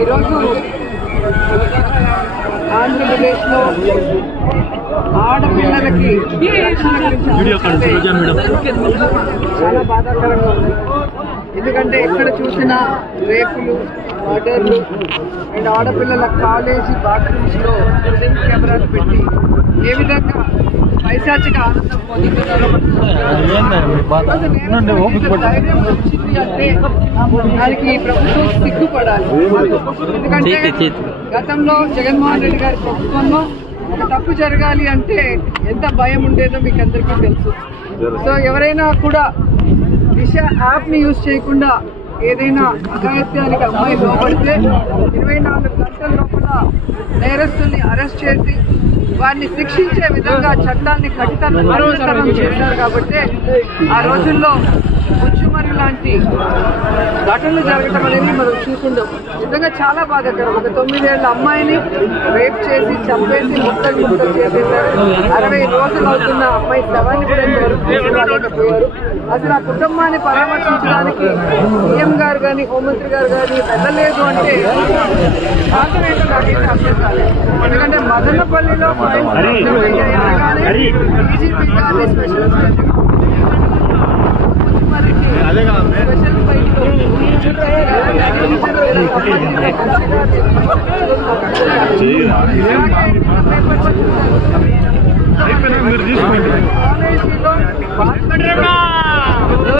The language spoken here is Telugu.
ఈరోజు ఆంధ్రప్రదేశ్లో ఆడపిల్లలకి చాలా బాధాకరంగా ఉంది. ఎందుకంటే ఎక్కడ చూసినా రేపులు, మర్డర్లు అండ్ ఆడపిల్లల కాలేజీ బాత్రూమ్స్లో కెమెరాలు పెట్టి ఏ విధంగా పైశాచిక ఆనందం పొందుతున్నారో ధైర్యం వచ్చింది అంటే దానికి ప్రభుత్వం సిగ్గుపడాలి. ఎందుకంటే గతంలో జగన్మోహన్ రెడ్డి గారి ప్రభుత్వంలో ఒక తప్పు జరగాలి అంటే ఎంత భయం ఉండేదో మీకు అందరికీ తెలుసు. సో ఎవరైనా కూడా దిశ యాప్ని యూజ్ చేయకుండా ఏదైనా అఘాయిత్యానికి అమ్మాయి లోపడితే 24 గంటల లోపల నేరస్తుల్ని అరెస్ట్ చేసి వారిని శిక్షించే విధంగా చట్టాన్ని కఠినతరం చేశారు. కాబట్టి ఆ రోజుల్లో ముచ్చుమరి లాంటి ఘటనలు జరగటం అనేది మనం చూసుకుంటాం. నిజంగా చాలా బాధాకరం. ఒక 9 ఏళ్ల అమ్మాయిని రేప్ చేసి చంపేసి ముక్కలు చేసేశారు. 60 రోజులు అవుతున్న అమ్మాయి శవాన్ని కూడా ఇంతవరకు అసలు ఆ కుటుంబాన్ని పరామర్శించడానికి సీఎం గారు కానీ హోంమంత్రి గారు కానీ వెళ్ళలేదు అంటే నాకైతే అర్థం కాలేదు. ఎందుకంటే మదనపల్లిలో డీజీపీ గారిని స్పెషల్